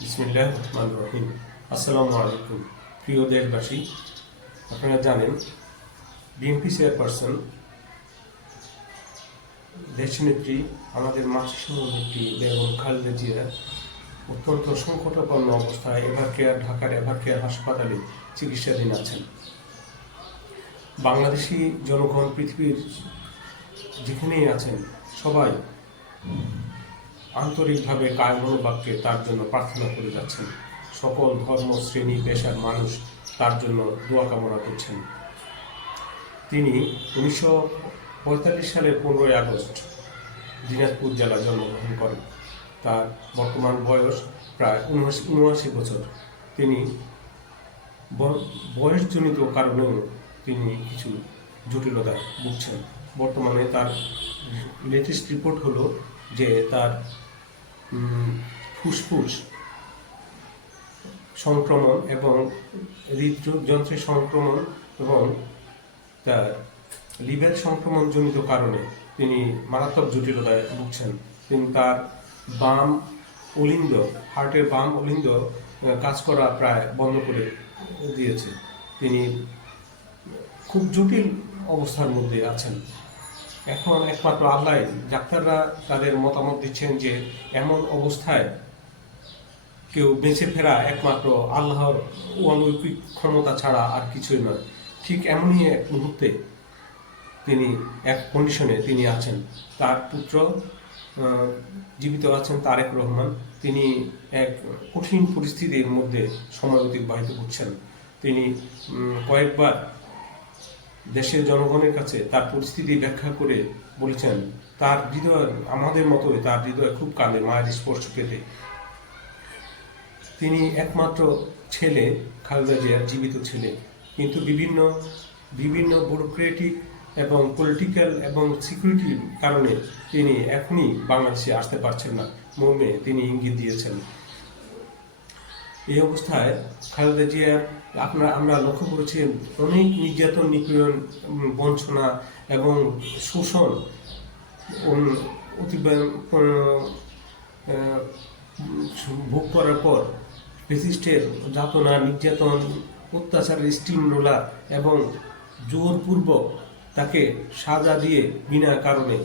বিসমিল্লাহির রহমানির রহিম। আসসালামু আলাইকুম প্রিয় দেশবাসী। আপনারা জানেন বিএনপি চেয়ারপারসন দেশনেত্রী আমাদের মাতৃসম নেত্রী বেগম খালেদা জিয়া অত্যন্ত সংকটাপন্ন অবস্থায় ঢাকার এভারকেয়ার হাসপাতালে চিকিৎসাধীন আছেন। বাংলাদেশি জনগণ পৃথিবীর যেখানেই আছেন সবাই আন্তরিকভাবে কায়মনোবাক্যে তার জন্য প্রার্থনা করে যাচ্ছেন। সকল ধর্ম শ্রেণী পেশার মানুষ তার জন্য দোয়া কামনা করছেন। তিনি 1945 সালের 15ই আগস্ট দিনাজপুর জেলা জন্মগ্রহণ করেন। তার বর্তমান বয়স প্রায় 79 বছর। তিনি বয়সজনিত কারণেও তিনি কিছু জটিলতায় ভুগছেন। বর্তমানে তার লেটেস্ট রিপোর্ট হলো যে তার ফুসফুস সংক্রমণ এবং হৃদযন্ত্রের সংক্রমণ এবং তার লিভার সংক্রমণজনিত কারণে তিনি মারাত্মক জটিলতায় ভুগছেন। তিনি তার বাম অলিন্দ হার্টের বাম অলিন্দ কাজ করা প্রায় বন্ধ করে দিয়েছে। তিনি খুব জটিল অবস্থার মধ্যে আছেন। এখন একমাত্র আল্লাহ, ডাক্তাররা তাদের মতামত দিচ্ছেন যে এমন অবস্থায় কেউ বেঁচে ফেরা একমাত্র আল্লাহর অলৌকিক ক্ষমতা ছাড়া আর কিছুই নয়। ঠিক এমনই এক মুহূর্তে তিনি এক কন্ডিশনে তিনি আছেন। তার পুত্র জীবিত আছেন, তারেক রহমান। তিনি এক কঠিন পরিস্থিতির মধ্যে সময় অতিবাহিত করছেন। তিনি কয়েকবার দেশের জনগণের কাছে তার পরিস্থিতি ব্যাখ্যা করে বলেছেন তার হৃদয় আমাদের মতোই, তার হৃদয় খুব কাঁদে মায়ের স্পর্শ পেতে। তিনি একমাত্র ছেলে, খালেদা জিয়ার জীবিত ছেলে, কিন্তু বিভিন্ন ব্যুরোক্রেটিক এবং পলিটিক্যাল এবং সিকিউরিটির কারণে তিনি এখনই বাংলাদেশে আসতে পারছেন না মর্মে তিনি ইঙ্গিত দিয়েছেন। এই অবস্থায় খালেদা জিয়ার আমরা লক্ষ্য করেছি অনেক নির্যাতন, নিপীড়ন, বঞ্চনা এবং শোষণ ভোগ করার পর ফ্যাসিস্টের যাতনা, নির্যাতন, অত্যাচারের স্টিম রোলার এবং জোরপূর্বক তাকে সাজা দিয়ে বিনা কারণে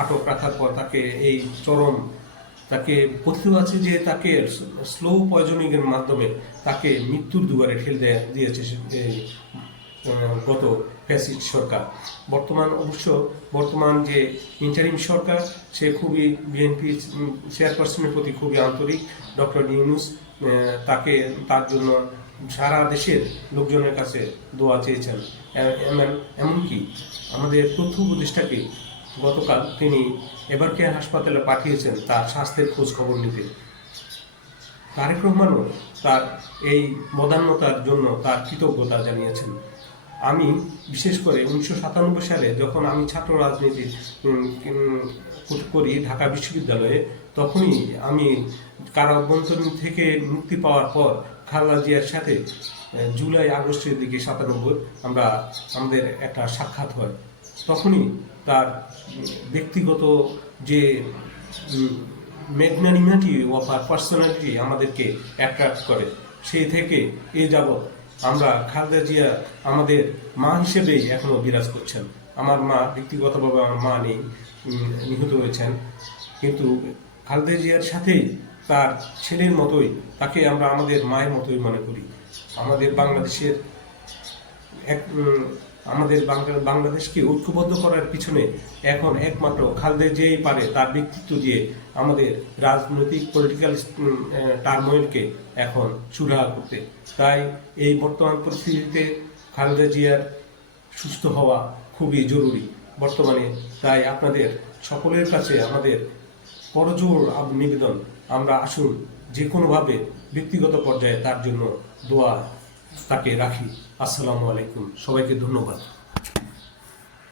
আটক রাখার পর তাকে এই চরম তাকে কথিত আছে যে তাকে স্লো পয়জনিংয়ের মাধ্যমে তাকে মৃত্যুর দুয়ারে ঠেলে দিয়েছে গত ফ্যাসিস্ট সরকার। বর্তমান যে ইন্টারিম সরকার সে খুবই বিএনপি চেয়ারপারসনের প্রতি খুবই আন্তরিক। ডক্টর ইউনূস তার জন্য সারা দেশের লোকজনের কাছে দোয়া চেয়েছেন। এমনকি আমাদের তথ্য উপদেষ্টাকে গতকাল তিনি এভারকেয়ার হাসপাতালে পাঠিয়েছেন তার স্বাস্থ্যের খোঁজ খবর নিতে। তারেক রহমানও তার এই বদান্যতার জন্য তার কৃতজ্ঞতা জানিয়েছেন। আমি বিশেষ করে 1997 সালে যখন আমি ছাত্র রাজনীতি করি ঢাকা বিশ্ববিদ্যালয়ে, তখনই আমি কারা অভ্যন্তরীণ থেকে মুক্তি পাওয়ার পর খালেদা জিয়ার সাথে জুলাই আগস্টের দিকে 97 আমাদের একটা সাক্ষাৎ হয়। তখনই তার ব্যক্তিগত যে ম্যাগনানিমিটি অফ আর পার্সোনালিটি আমাদেরকে অ্যাট্রাক্ট করে। সেই থেকে এ যাবৎ আমরা খালেদা জিয়া আমাদের মা হিসেবেই এখনো বিরাজ করছেন। আমার মা, ব্যক্তিগতভাবে আমার মা নেই, নিহত হয়েছেন, কিন্তু খালেদা জিয়ার সাথেই তার ছেলের মতোই তাকে আমরা আমাদের মায়ের মতোই মনে করি। বাংলাদেশকে ঐক্যবদ্ধ করার পিছনে এখন একমাত্র খালেদা জিয়াই পারে তার ব্যক্তিত্ব দিয়ে আমাদের রাজনৈতিক পলিটিক্যাল টার্মোয়েলকে এখন সুরাহা করতে। তাই এই বর্তমান পরিস্থিতিতে খালেদা জিয়ার সুস্থ হওয়া খুবই জরুরি বর্তমানে। তাই আপনাদের সকলের কাছে আমাদের করজোড় নিবেদন, আমরা আসুন যে কোনোভাবে ব্যক্তিগত পর্যায়ে তার জন্য দোয়া তাকে রাখি। আসসালামু আলাইকুম, সবাইকে ধন্যবাদ।